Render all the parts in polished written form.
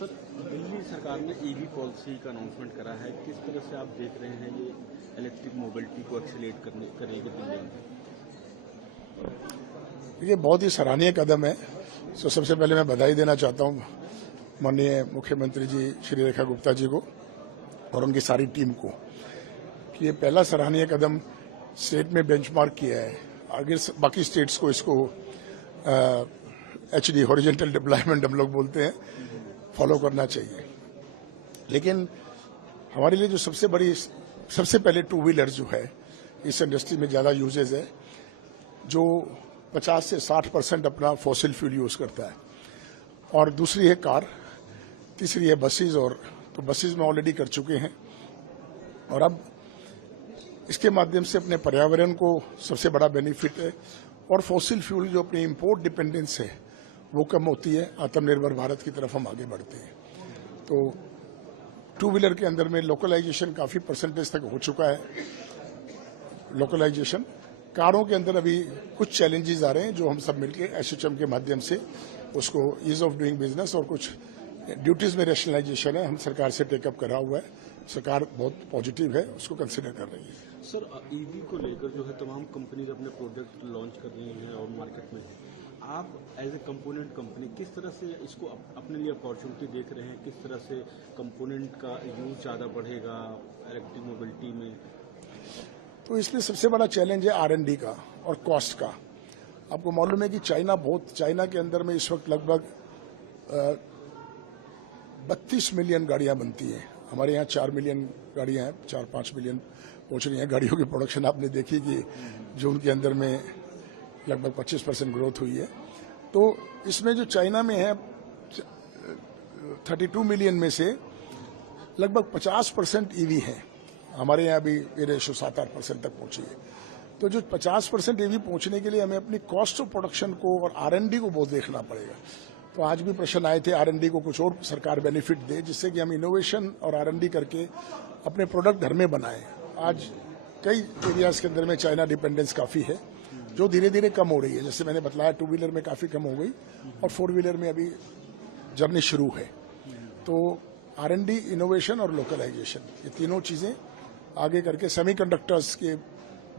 Sir, Delhi सरकार ने EV policy का अनाउंसमेंट करा है। किस तरह से आप देख रहे हैं ये इलेक्ट्रिक मोबिलिटी को एक्सेलरेट करेगी दिल्ली में? ये बहुत ही सराहनीय कदम है। सबसे पहले मैं बधाई देना चाहता हूँ माननीय मुख्यमंत्री जी श्री रेखा गुप्ता जी को और उनकी सारी टीम को कि ये पहला सराहनीय कदम स्टेट में बेंचमार्क किया है। आगे बाकी स्टेट्स को इसको HD हॉरिजॉन्टल डिप्लॉयमेंट हम लोग बोलते हैं, फॉलो करना चाहिए। लेकिन हमारे लिए जो सबसे पहले टू व्हीलर जो है इस इंडस्ट्री में ज्यादा यूजेज है, जो 50 से 60% अपना फॉसिल फ्यूल यूज करता है, और दूसरी है कार, तीसरी है बसेस। और तो बसेस में ऑलरेडी कर चुके हैं और अब इसके माध्यम से अपने पर्यावरण को सबसे बड़ा बेनिफिट है और फॉसिल फ्यूल जो अपनी इंपोर्ट डिपेंडेंस है वो कम होती है। आत्मनिर्भर भारत की तरफ हम आगे बढ़ते हैं। तो टू व्हीलर के अंदर में लोकलाइजेशन काफी परसेंटेज तक हो चुका है। लोकलाइजेशन कारों के अंदर अभी कुछ चैलेंजेस आ रहे हैं जो हम सब मिलकर SHM के माध्यम से उसको ईज ऑफ डूइंग बिजनेस और कुछ ड्यूटीज में रैशनलाइजेशन है, हम सरकार से टेकअप करा हुआ है। सरकार बहुत पॉजिटिव है, उसको कंसिडर कर रही है। सर, ईवी को लेकर जो है तमाम कंपनीज अपने प्रोडक्ट लॉन्च कर रही हैं और मार्केट में आप एज ए कंपोनेंट कंपनी किस तरह से इसको अपने लिए अपॉर्चुनिटी देख रहे हैं? किस तरह से कंपोनेंट का यूज ज्यादा बढ़ेगा इलेक्ट्रिक मोबिलिटी में? तो इसमें सबसे बड़ा चैलेंज है R&D का और कॉस्ट का। आपको मालूम है कि चाइना के अंदर में इस वक्त लगभग 32 मिलियन गाड़ियां बनती हैं। हमारे यहाँ 4 मिलियन गाड़ियां हैं, 4-5 मिलियन पहुंच रही हैं। गाड़ियों की प्रोडक्शन आपने देखी कि जून के अंदर में लगभग 25% ग्रोथ हुई है। तो इसमें जो चाइना में है 32 मिलियन में से लगभग 50% EV है। हमारे यहाँ भी ये रेशो 7-8% तक पहुंची है। तो जो 50% EV पहुंचने के लिए हमें अपनी कॉस्ट ऑफ प्रोडक्शन को और R&D को बहुत देखना पड़ेगा। तो आज भी प्रश्न आए थे R&D को कुछ और सरकार बेनिफिट दे जिससे कि हम इनोवेशन और R&D करके अपने प्रोडक्ट घर में बनाएं। आज कई एरियाज के अंदर में चाइना डिपेंडेंस काफी है जो धीरे धीरे कम हो रही है। जैसे मैंने बताया टू व्हीलर में काफी कम हो गई और 4 व्हीलर में अभी जर्नी शुरू है। तो R&D, इनोवेशन और लोकलाइजेशन, ये तीनों चीजें आगे करके सेमीकंडक्टर्स के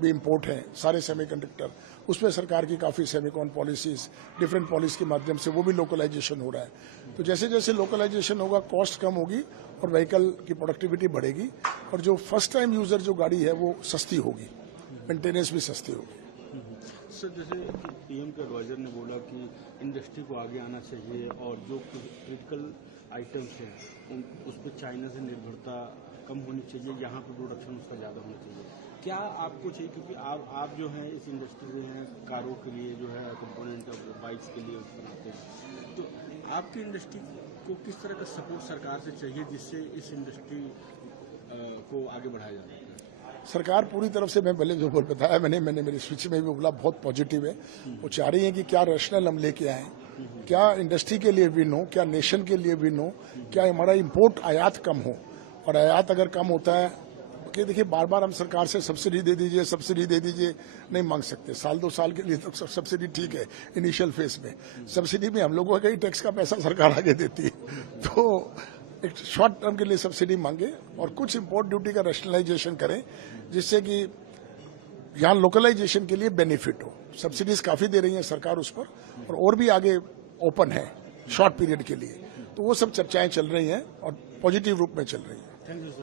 भी इंपोर्ट हैं, सारे सेमीकंडक्टर, उसमें सरकार की काफी सेमीकॉन पॉलिसीज, डिफरेंट पॉलिसी के माध्यम से वो भी लोकलाइजेशन हो रहा है। तो जैसे जैसे लोकलाइजेशन होगा कॉस्ट कम होगी और व्हीकल की प्रोडक्टिविटी बढ़ेगी और जो फर्स्ट टाइम यूजर जो गाड़ी है वो सस्ती होगी, मेंटेनेंस भी सस्ती होगी। सर, जैसे PM के एडवाइजर ने बोला कि इंडस्ट्री को आगे आना चाहिए और जो क्रिटिकल आइटम्स हैं उस पर चाइना से निर्भरता कम होनी चाहिए, यहाँ पर प्रोडक्शन उसका ज़्यादा होना चाहिए। क्या आपको चाहिए, क्योंकि आप जो हैं इस इंडस्ट्री में हैं, कारों के लिए जो है कंपोनेंट बाइक्स के लिए बनाते हैं, तो आपकी इंडस्ट्री को किस तरह का सपोर्ट सरकार से चाहिए जिससे इस इंडस्ट्री को आगे बढ़ाया जा सके? सरकार पूरी तरफ से, मैं पहले जो बताया मैंने मेरी स्पीच में भी बोला, बहुत पॉजिटिव है। वो चाह रही है कि क्या रैशनल हम लेके आए, क्या इंडस्ट्री के लिए विन हो, क्या नेशन के लिए विन हो, क्या हमारा इंपोर्ट आयात कम हो। और आयात अगर कम होता है कि देखिए बार बार हम सरकार से सब्सिडी दे दीजिए नहीं मांग सकते। साल 2 साल के लिए तो सब्सिडी ठीक है इनिशियल फेज में। सब्सिडी में हम लोगों का ही टैक्स का पैसा सरकार आगे देती है। तो एक शॉर्ट टर्म के लिए सब्सिडी मांगे और कुछ इंपोर्ट ड्यूटी का रैशनलाइजेशन करें जिससे कि यहाँ लोकलाइजेशन के लिए बेनिफिट हो। सब्सिडीज काफी दे रही है सरकार उस पर और भी आगे ओपन है शॉर्ट पीरियड के लिए। तो वो सब चर्चाएं चल रही हैं और पॉजिटिव रूप में चल रही हैं।